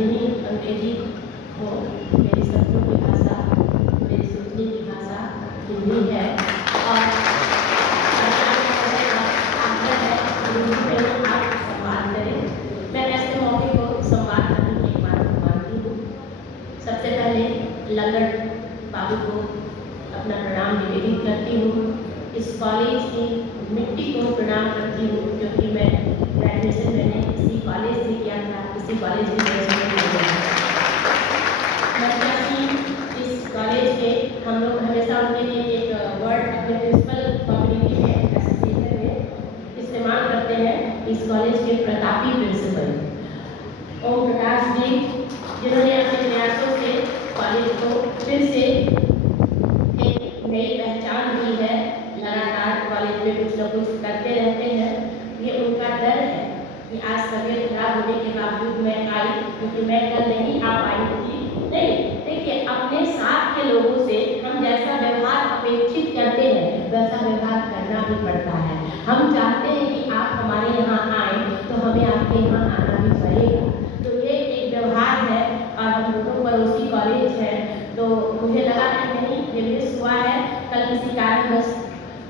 भले ही अंग्रेजी हो, मेरी सपनों की भाषा, मेरी सोचने की भाषा हिंदी है और आग्रह है हिंदी में आप संवाद करें। मैं ऐसे मौके को संवाद करने की एक बात मानती हूँ। सबसे पहले लंगड़ बाबू को अपना प्रणाम निवेदित करती हूँ। इस कॉलेज की मिट्टी को प्रणाम करती हूँ, क्योंकि मैं ग्रेजुएशन मैंने इसी कॉलेज से किया था, इसी कॉलेज में इस कॉलेज के हम लोग हमेशा उनके लिए एक वर्ड अपने प्रिंसिपल कम्युनिटी में एसोसिएशन में इस्तेमाल करते हैं। इस कॉलेज के प्रतापी प्रिंसिपल ओम प्रकाश जी, जिन्होंने अपने प्रयासों से कॉलेज को फिर से एक नई पहचान दी है। लगातार कॉलेज में कुछ न कुछ करते रहते हैं। ये उनका डर है कि आज तबीयत खराब होने के बावजूद मैं आई, क्योंकि मैं कल नहीं आ पाई थी। नहीं, देखिए, अपने साथ के लोगों से हम जैसा व्यवहार अपेक्षित करते हैं वैसा व्यवहार करना भी पड़ता है। हम चाहते हैं कि आप हमारे यहाँ आए तो हमें आपके यहाँ आना भी पड़ेगा। तो ये एक व्यवहार है और हम दोनों पड़ोसी कॉलेज है, तो मुझे लगा कि नहीं, ये मिस हुआ है। कल किसी कारणवश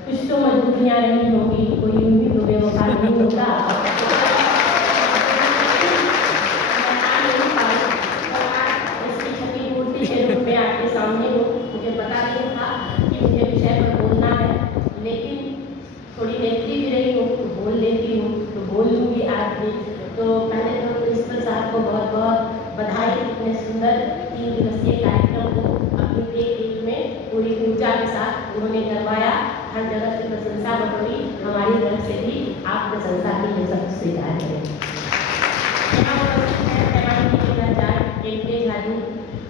कुछ तो मजबूरियाँ नहीं होगी, कोई उम्मीद तो बेवफा नहीं होगा। के रूप में आपके सामने हो, मुझे पता नहीं था कि मुझे विषय पर बोलना है, लेकिन थोड़ी नेत्री भी रही हूँ तो बोल लेती हूँ, तो बोल लूँगी आज भी। तो पहले तो प्रिंसिपल साहब को बहुत बहुत बधाई, इतने सुंदर 3 दिवसीय कार्यक्रम को अपनी एक में पूरी ऊर्जा के साथ उन्होंने करवाया। हर जगह से प्रशंसा बटोरी, हमारी तरफ से भी आप प्रशंसा की ये सब स्वीकार करें।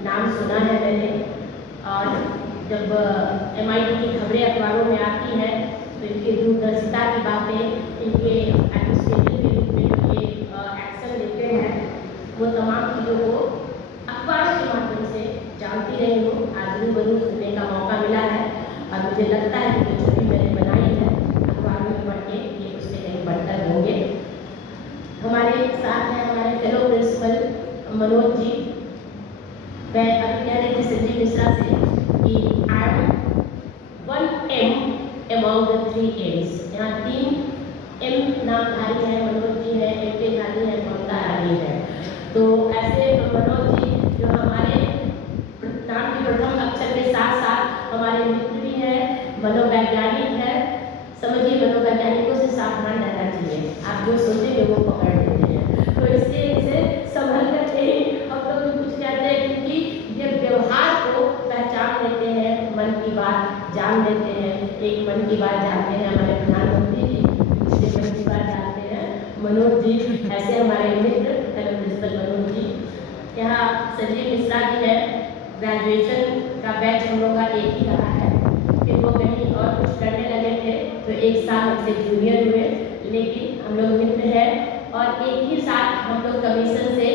नाम सुना है मैंने, और जब MIT की खबरें अखबारों में आती हैं तो इनकी दूरदर्शिता की बातें, इनके एडमिनिस्ट्रेटिव के रूप में जो ये एक्शन लेते हैं, वो तमाम चीज़ों को अखबारों के माध्यम से जानती रही हूँ। आज रूबरू सुनने का मौका मिला है और मुझे लगता है कि जो छवि मैंने बनाई है अखबारों में पढ़ के ये उससे कहीं बढ़कर होंगे। हमारे साथ हैं हमारे फेलो प्रिंसिपल मनोज जी। मैं अभी कह रही थी संजीव मिश्रा से कि I am 1 M among the 3 M's। यहाँ 3 M नामधारी है, मनोज जी है, MP गांधी है, ममता रानी है। तो ऐसे मनोज जी जो हमारे नाम के प्रथम अक्षर के साथ साथ हमारे मित्र भी हैं, मनोवैज्ञानिक है। समझिए, मनोवैज्ञानिकों से सावधान रहना चाहिए, आप जो सोचेंगे वो पकड़ लेते हैं। तो इससे इसे संभल करके हम लोग कुछ कहते हैं, क्योंकि ये व्यवहार को पहचान लेते हैं, मन की बात जान लेते हैं। एक मन की बात जानते हैं हमारे प्रधानमंत्री जी, दूसरे मन की बात जानते हैं मनोज जी। ऐसे हमारे मित्र प्रिंसिपल मनोज जी। यहाँ संजीव मिश्रा जी है, ग्रेजुएशन का बैच हम लोग का एक ही रहा है, फिर वो कहीं और कुछ करने लगे थे तो एक साल हमसे जूनियर हुए, लेकिन हम लोग मित्र हैं। और एक ही साथ हम लोग कमीशन से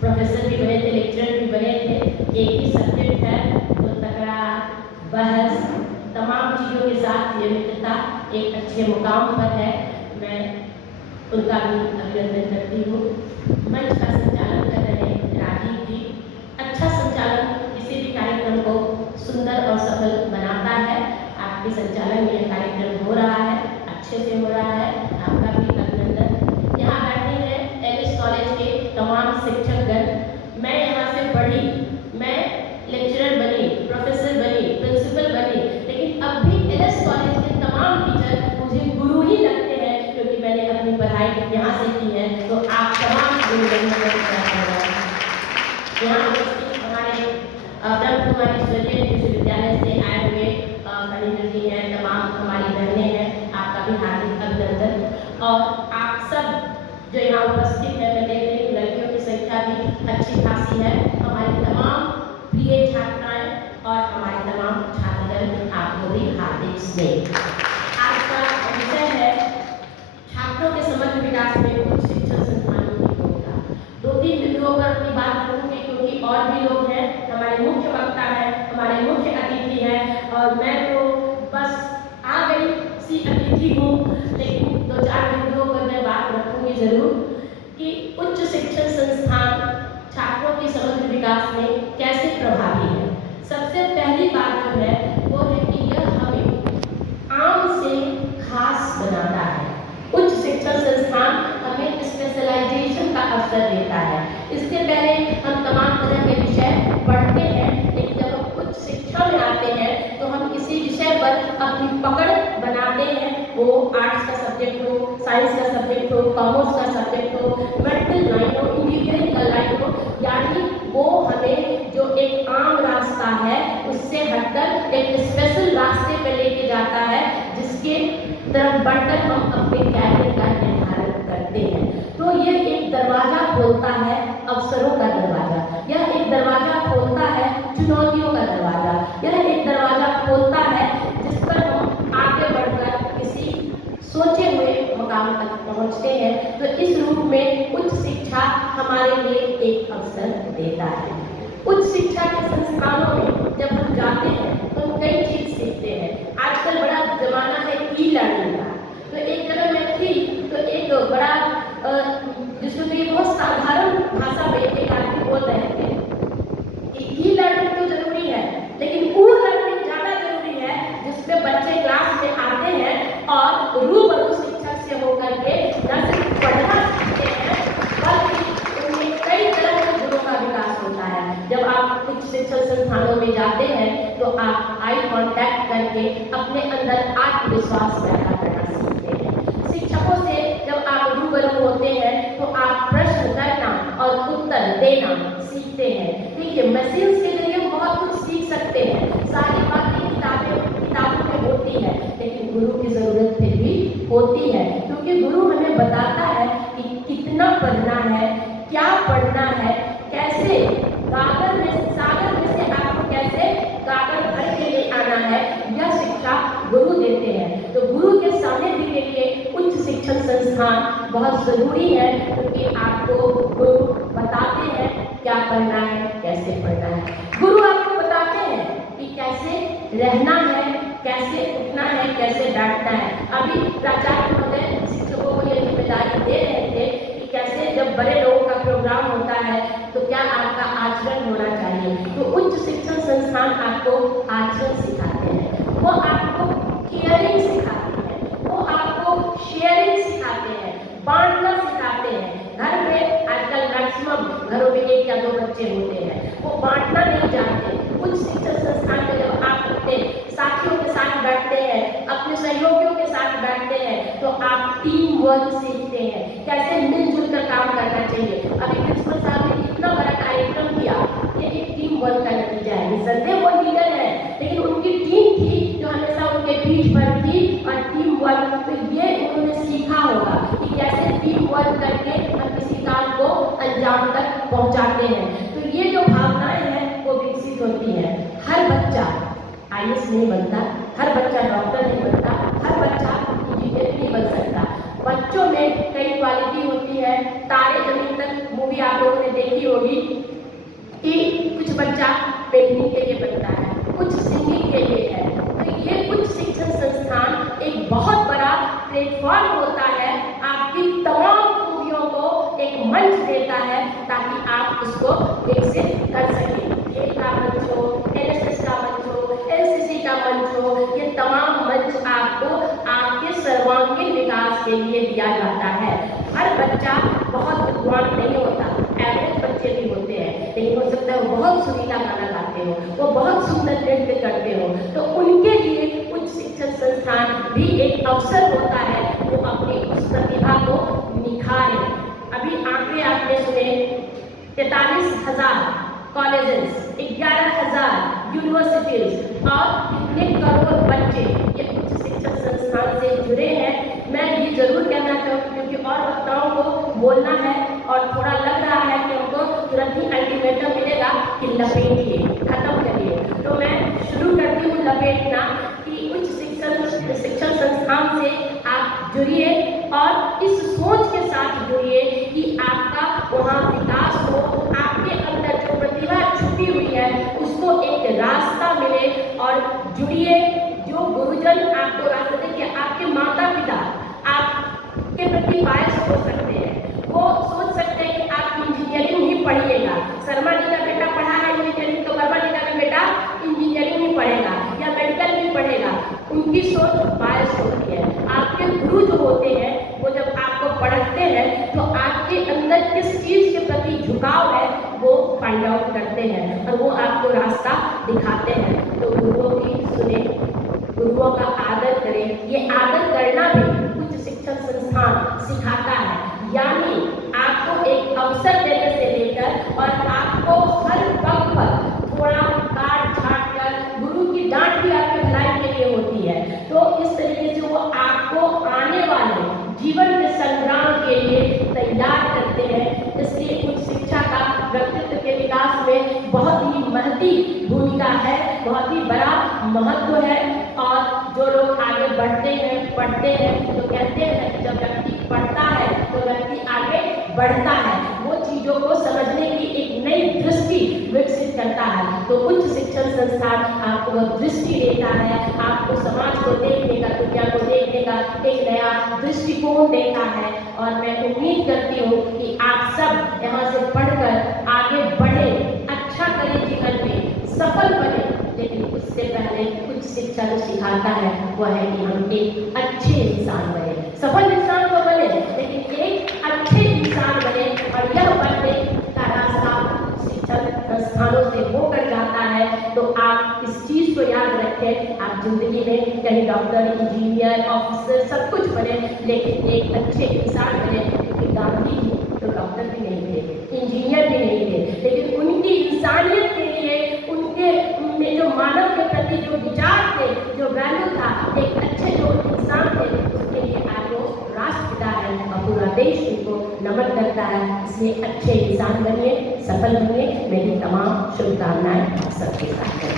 प्रोफेसर भी बने थे, लेक्चरर भी बने थे। एक ही सब्जेक्ट है तो तकरार, बहस, तमाम चीज़ों के साथ ये मित्रता एक अच्छे मुकाम पर है। मैं उनका भी अभिनंदन करती हूँ। मंच का संचालन कर रहे राजीव जी। अच्छा संचालन किसी भी कार्यक्रम को सुंदर और सफल बनाता है। आपके संचालन में यह कार्यक्रम हो रहा है, अच्छे से हो रहा है, आपका भी अभिनंदन। यहाँ बैठे हैं एलिस कॉलेज के तमाम शिक्षकगण। मैं यहाँ से पढ़ी, मैं लेक्चरर बनी, प्रोफेसर बनी, प्रिंसिपल बनी, लेकिन अब भी एलिस कॉलेज के तमाम टीचर मुझे गुरु ही लगते हैं, क्योंकि मैंने अपनी पढ़ाई यहाँ से की है। तो आप तमाम गुरु यहाँ उपस्थित हमारे ब्रह्म कुमारी ईश्वरीय विश्वविद्यालय से आए हुए फनींद्र जी हैं, तमाम हमारी बहनें हैं, आपका भी हार्दिक अभिनंदन। और आप सब जो यहाँ उपस्थित है, मैं देख रही हूँ लड़कियों की संख्या भी अच्छी खासी है। हमारी तमाम प्रिय छात्राएं और हमारे तमाम छात्रगण, आपको भी हार्दिक स्नेह। आज का विषय है छात्रों के समग्र विकास में उच्च शिक्षण संस्थानों की भूमिका। 2-3 बिंदुओं पर अपनी बात रखूंगी, क्योंकि और भी लोग हैं, हमारे मुख्य वक्ता हैं, हमारे मुख्य अतिथि हैं, और मैं तो बस आ गई सी अतिथि हूँ, लेकिन 2-4 बिंदुओं पर मैं बात रखूंगी जरूर कि उच्च शिक्षण संस्थान छात्रों अपनी पकड़ बनाते हैं, वो आर्ट्स का सब्जेक्ट हो, साइंस का सब्जेक्ट हो, कॉमर्स का सब्जेक्ट हो, मेडिकल लाइन हो, इंजीनियरिंग का लाइन हो, यानी वो हमें जो एक आम रास्ता है उससे हटकर एक स्पेशल रास्ते पे लेके जाता है, जिसके तरफ बढ़कर हम अपने कैरियर का निर्धारण करते हैं। तो ये एक दरवाजा खोलता है, अवसरों का दरवाजा, यह एक दरवाजा खोलता है, चुनौतियों का दरवाजा, यह एक दरवाजा खोलता है जिस पर हम आगे बढ़कर किसी सोचे हुए मुकाम तक पहुंचते हैं। तो इस रूप में उच्च शिक्षा हमारे लिए एक अवसर देता है। उच्च शिक्षा के संस्थानों में जब हम जाते हैं तो हम कई चीज सीखते हैं। आजकल बड़ा जमाना है ई लर्निंग का। तो एक जगह मैं थी तो एक बड़ा जिसको कि बहुत साधारण भाषा में एक आदमी बोल रहे थे कि ई लर्निंग तो जरूरी है, लेकिन वो लर्निंग ज्यादा जरूरी है जिसमें बच्चे क्लास में आते हैं और रूबरू शिक्षक से होकर के न सिर्फ पढ़ना सीखते हैं बल्कि उनमें कई तरह के गुणों का विकास होता है। जब आप कुछ शिक्षण संस्थानों में जाते हैं तो आप आई कांटेक्ट करके अपने अंदर आत्मविश्वास पैदा करना सीखते हैं। शिक्षकों से जब आप रूबरू होते हैं तो आप प्रश्न करना और उत्तर देना सीखते हैं। देखिए, मशीन के जरिए बहुत कुछ सीख सकते हैं, सारी बातें किताबों में होती है, लेकिन गुरु की जरूरत फिर भी होती है, क्योंकि गुरु हमें बताता है कि कितना पढ़ना है, क्या पढ़ना है, कैसे सागर में से आपको कैसे गागर भर के ले आना है, यह शिक्षा गुरु देते हैं। तो गुरु के सानिध्य के लिए उच्च शिक्षण संस्थान बहुत जरूरी है, क्योंकि आपको गुरु बताते हैं क्या पढ़ना है, कैसे पढ़ना है। गुरु आपको बताते हैं कि कैसे रहना है, कैसे उठना है, कैसे बैठना है। अभी प्राचार्य महोदय शिक्षकों को ये जिम्मेदारी दे रहे थे कि कैसे जब बड़े लोगों का प्रोग्राम होता है तो क्या आपका आचरण होना चाहिए। तो उच्च शिक्षण संस्थान आपको आचरण सिखाते हैं, वो आपको केयरिंग सिखाते हैं, वो आपको शेयरिंग सिखाते हैं, बांटना सिखाते हैं। घर में आजकल मैक्सिमम घरों में 1 या 2 बच्चे होते हैं, वो बांटना नहीं जानते। उच्च शिक्षण संस्थान में जब आप अपने साथियों के साथ बैठते हैं, अपने सहयोगियों के साथ बैठते हैं, तो आप टीम वर्क सीखते हैं, कैसे मिलजुल कर काम करना चाहिए। अभी प्रिंसिपल साहब ने कितना बड़ा कार्यक्रम किया, ये एक टीम वर्क का नतीजा है। निसंदेह वो लीडर है, लेकिन उनकी टीम थी जो हमेशा उनके पीठ पर थी, और टीम वर्क तो ये उन्होंने सीखा होगा कि कैसे टीम वर्क करके हम किसी काम को अंजाम तक पहुंचाते हैं। तो ये जो भावनाएं हैं वो विकसित होती है। हर बच्चा IAS नहीं बनता, हर बच्चा डॉक्टर नहीं बनता, हर बच्चा इंजीनियर नहीं बन सकता। बच्चों में कई क्वालिटी होती है। तारे जमीन तक मूवी आप लोगों ने देखी होगी कि कुछ बच्चा पेंटिंग के लिए बनता है, कुछ सिंगिंग के लिए है। तो ये उच्च शिक्षण संस्थान एक बहुत बड़ा प्लेटफॉर्म होता है, आपकी तमाम खूबियों को एक मंच देता है ताकि आप उसको विकसित कर सकें। खेल का मंच हो, NSS का मंच हो, NCC का मंच हो, ये तमाम मंच आपको आपके सर्वांगीण विकास के लिए दिया जाता है। हर बच्चा बहुत विद्वान नहीं होता, एवरेज बच्चे भी होते हैं, लेकिन हो सकता है वो बहुत सुरीला गाना गाते हो, वो बहुत सुंदर नृत्य करते हो, तो उनके लिए उच्च शिक्षण संस्थान भी एक अवसर होता है वो अपनी उस प्रतिभा को निखारे। अभी आंकड़े आपने सुने, 43,000 कॉलेजेस, 11,000 यूनिवर्सिटीज और कितने करोड़ बच्चे ये उच्च शिक्षण संस्थान से जुड़े हैं। मैं ये जरूर कहना चाहूँगी, क्योंकि और वक्ताओं को बोलना है और थोड़ा लग रहा है कि हमको तुरंत ही अल्टीमेटम मिलेगा कि लपेटिए, खत्म करिए। तो मैं शुरू करती हूँ लपेटना कि उच्च शिक्षण संस्थान से आप जुड़िए और इस सोच के साथ जुड़िए कि आपका वहाँ विकास हो, आपके अंदर जो प्रतिभा छुपी हुई है उसको एक रास्ता मिले, और जुड़िए। जो गुरुजन आपको रास्ता देंगे, आपके माता पिता आपके प्रति बायस हो सकते हैं, वो सोच सकते हैं कि आप इंजीनियरिंग ही पढ़िएगा, शर्मा जी का बेटा पढ़ा है इंजीनियरिंग तो वर्मा जी का भी बेटा इंजीनियरिंग ही पढ़ेगा या मेडिकल भी पढ़ेगा। उनकी सोच बायस होती है। आपके गुरु जो होते हैं वो जब आपको पढ़ते हैं तो आपके अंदर किस चीज के प्रति झुकाव है वो फाइंड आउट करते हैं और वो आपको रास्ता दिखाते हैं। तो गुरुओं की सुने, गुरुओं का ये आदर करना भी उच्च शिक्षण संस्थान सिखाता है। यानी आपको एक अवसर देने से लेकर और आपको हर वक्त पर थोड़ा काट छाट कर गुरु की डांट भी आपकी भलाई के लिए होती है। तो इस तरीके से वो आपको आने वाले जीवन के संग्राम के लिए तैयार करते हैं। इसलिए उच्च शिक्षा का व्यक्तित्व के विकास में बहुत ही महती भूमिका है, बहुत ही बड़ा महत्व है। और जो लोग आगे बढ़ते हैं, पढ़ते हैं, तो कहते हैं कि जब व्यक्ति पढ़ता है तो व्यक्ति आगे बढ़ता है, वो चीज़ों को समझने की एक नई दृष्टि विकसित करता है। तो उच्च शिक्षण संस्थान आपको वह दृष्टि देता है, आपको समाज को देखने का, दुनिया को देखने का एक नया दृष्टिकोण देता है। और मैं उम्मीद करती हूँ कि आप सब यहाँ से पढ़कर आगे बढ़े, अच्छा करें, जीवन में सफल बने। लेकिन उससे पहले कुछ शिक्षा जो सिखाता है वह है कि हम एक अच्छे इंसान बने। सफल इंसान तो बने, लेकिन एक अच्छे इंसान बने। और यह बनने का रास्ता शिक्षण संस्थानों से होकर जाता है। तो आप इस चीज़ को याद रखें, आप जिंदगी में कहीं डॉक्टर, इंजीनियर, ऑफिसर सब कुछ बने, लेकिन एक अच्छे इंसान बने। क्योंकि गांधी जी तो डॉक्टर भी नहीं थे, इंजीनियर भी नहीं थे, लेकिन उनकी इंसानियत के लिए, उनके में जो मानव के प्रति जो विचार थे, जो वैल्यू था, एक अच्छे जो इंसान थे, उसके लिए आज वो राष्ट्रपिता है और पूरा देश उनको नमन करता है। इसलिए अच्छे इंसान बनिए, सफल बनिए। मेरी तमाम शुभकामनाएं आप सबके साथ हैं।